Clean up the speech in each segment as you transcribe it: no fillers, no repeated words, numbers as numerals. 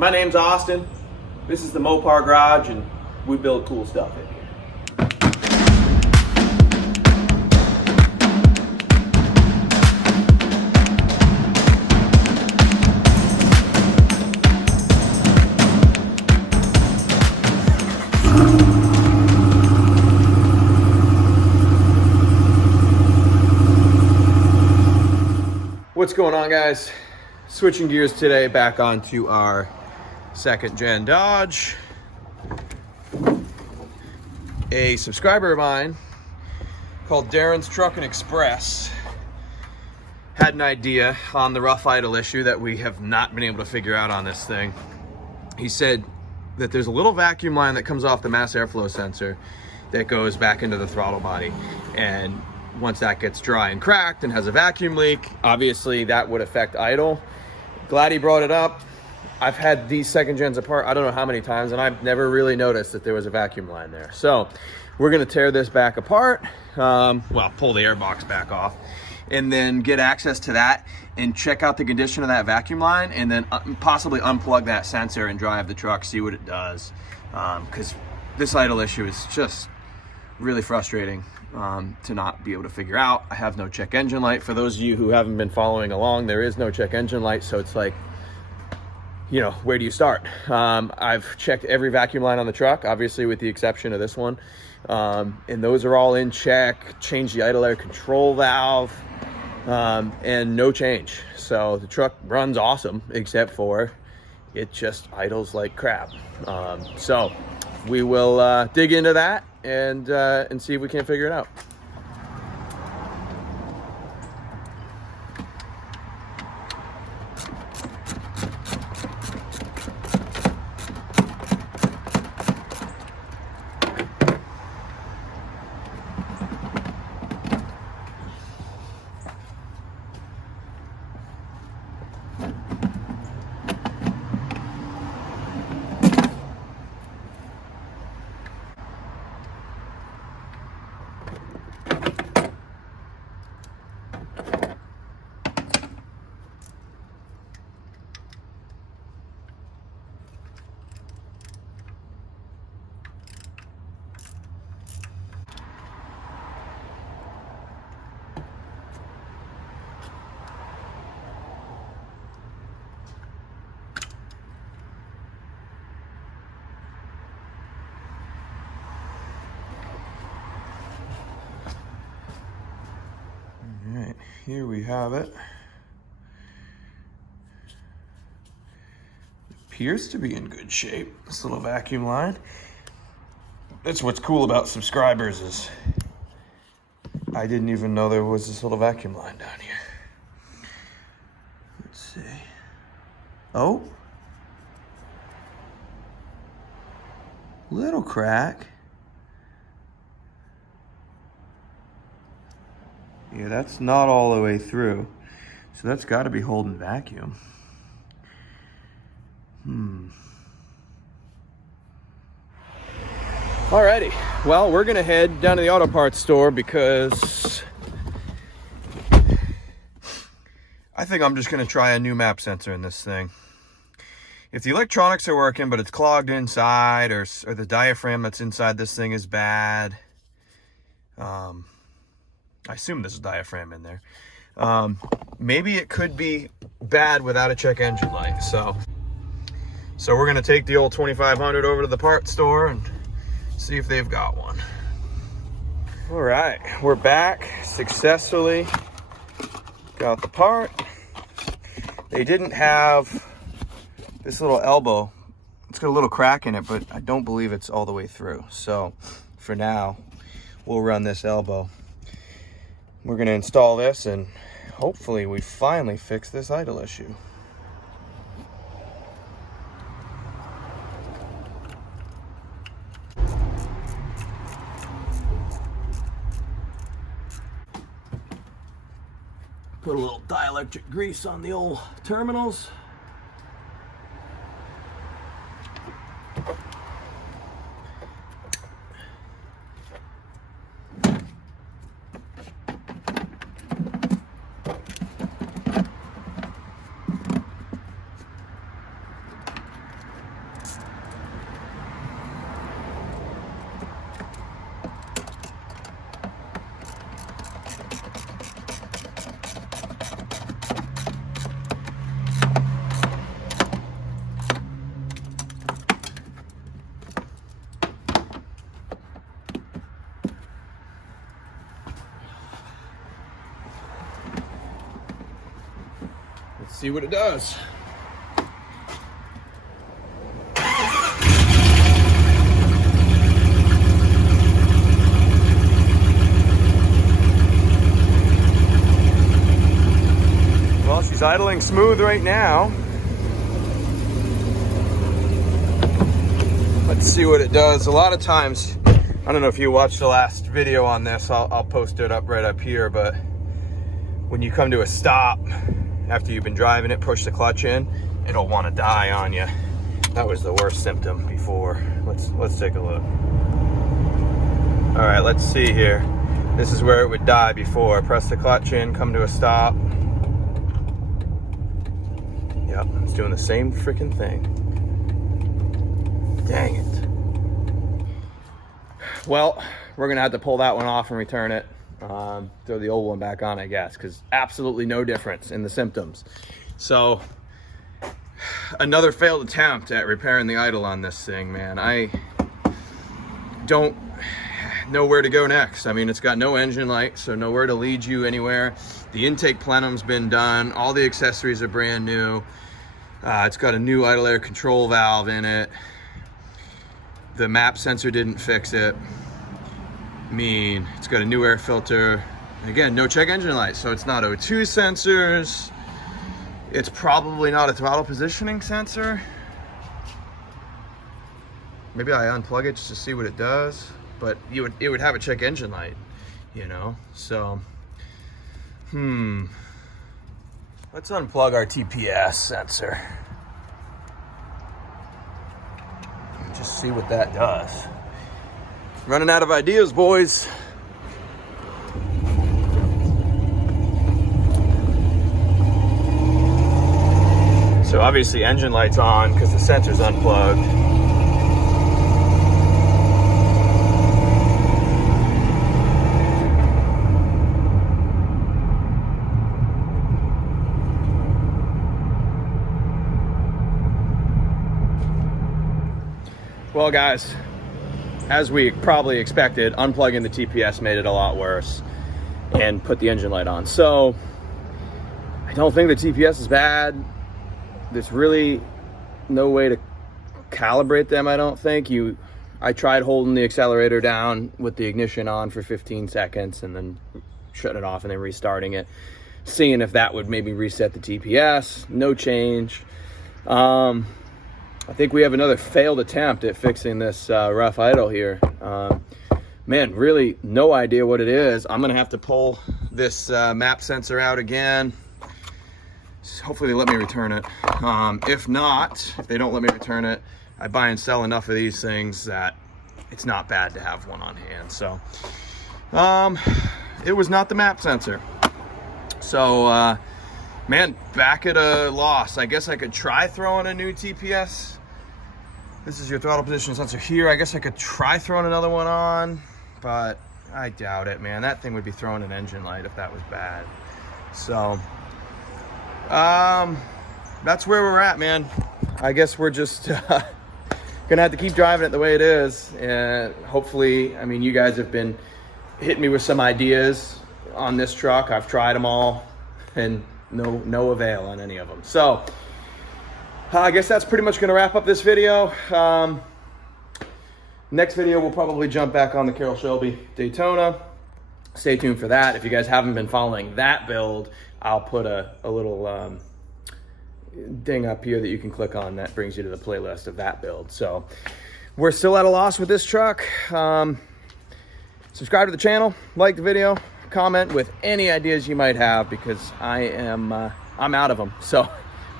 My name's Austin. This is the Mopar Garage, and we build cool stuff in here. What's going on, guys? Switching gears today back onto our second gen Dodge. A subscriber of mine called Darren's Truck and Express had an idea on the rough idle issue that we have not been able to figure out on this thing. He said that there's a little vacuum line that comes off the mass airflow sensor that goes back into the throttle body, and once that gets dry and cracked and has a vacuum leak, obviously that would affect idle. Glad he brought it up. I've had these second gens apart I don't know how many times, and I've never really noticed that there was a vacuum line there. So we're gonna tear this back apart, well, pull the airbox back off, and then get access to that and check out the condition of that vacuum line, and then possibly unplug that sensor and drive the truck, see what it does. Because this idle issue is just really frustrating to not be able to figure out. I have no check engine light. For those of you who haven't been following along, there is no check engine light, so it's like, you know, where do you start? I've checked every vacuum line on the truck, obviously with the exception of this one, and those are all in check. Changed the idle air control valve, and no change. So the truck runs awesome, except for it just idles like crap. So we will dig into that and see if we can figure it out. All right, here we have it. Appears to be in good shape, this little vacuum line. That's what's cool about subscribers, is I didn't even know there was this little vacuum line down here. Let's see. Oh, little crack. Yeah, that's not all the way through. So that's got to be holding vacuum. Alrighty, well, we're gonna head down to the auto parts store because I think I'm just gonna try a new map sensor in this thing. If the electronics are working but it's clogged inside, or the diaphragm that's inside this thing is bad, I assume there's a diaphragm in there. Maybe it could be bad without a check engine light. So we're gonna take the old 2500 over to the parts store and see if they've got one. All right, we're back successfully. Got the part. They didn't have this little elbow. It's got a little crack in it, but I don't believe it's all the way through. So for now, we'll run this elbow. We're gonna install this, and hopefully we finally fix this idle issue. Put a little dielectric grease on the old terminals. see what it does. Well, she's idling smooth right now. Let's see what it does. A lot of times, I don't know if you watched the last video on this, I'll post it up right up here, but when you come to a stop, after you've been driving it, push the clutch in, it'll want to die on you. That was the worst symptom before. Let's take a look. All right, let's see here. This is where it would die before. Press the clutch in, come to a stop. Yep, it's doing the same freaking thing. Dang it. Well, we're gonna have to pull that one off and return it. Throw the old one back on, I guess, because absolutely no difference in the symptoms. So, another failed attempt at repairing the idle on this thing, man. I don't know where to go next. I mean, it's got no engine light, so nowhere to lead you anywhere. The intake plenum's been done. All the accessories are brand new. It's got a new idle air control valve in it. The map sensor didn't fix it. I mean, it's got a new air filter. Again, no check engine light, so it's not O2 sensors. It's probably not a throttle positioning sensor. Maybe I unplug it just to see what it does, but it would have a check engine light, you know? So, let's unplug our TPS sensor. And just see what that does. Running out of ideas, boys. So obviously engine light's on because the sensor's unplugged. Well, guys, as we probably expected, unplugging the TPS made it a lot worse and put the engine light on. So I don't think the TPS is bad. There's really no way to calibrate them, I don't think. I tried holding the accelerator down with the ignition on for 15 seconds and then shutting it off and then restarting it, seeing if that would maybe reset the TPS. No change. I think we have another failed attempt at fixing this rough idle here. Man, really no idea what it is. I'm gonna have to pull this map sensor out again. Hopefully they let me return it. If not, if they don't let me return it, I buy and sell enough of these things that it's not bad to have one on hand. So, it was not the map sensor. So, man, back at a loss. I guess I could try throwing a new TPS. This is your throttle position sensor here. I guess I could try throwing another one on, but I doubt it, man. That thing would be throwing an engine light if that was bad. So, that's where we're at, man. I guess we're just gonna have to keep driving it the way it is, and hopefully, I mean, you guys have been hitting me with some ideas on this truck. I've tried them all, and no avail on any of them. So I guess that's pretty much gonna wrap up this video. Next video, we'll probably jump back on the Carroll Shelby Daytona. Stay tuned for that. If you guys haven't been following that build, I'll put a little thing up here that you can click on that brings you to the playlist of that build. So we're still at a loss with this truck. Subscribe to the channel, like the video, comment with any ideas you might have, because I'm out of them. So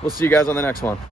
we'll see you guys on the next one.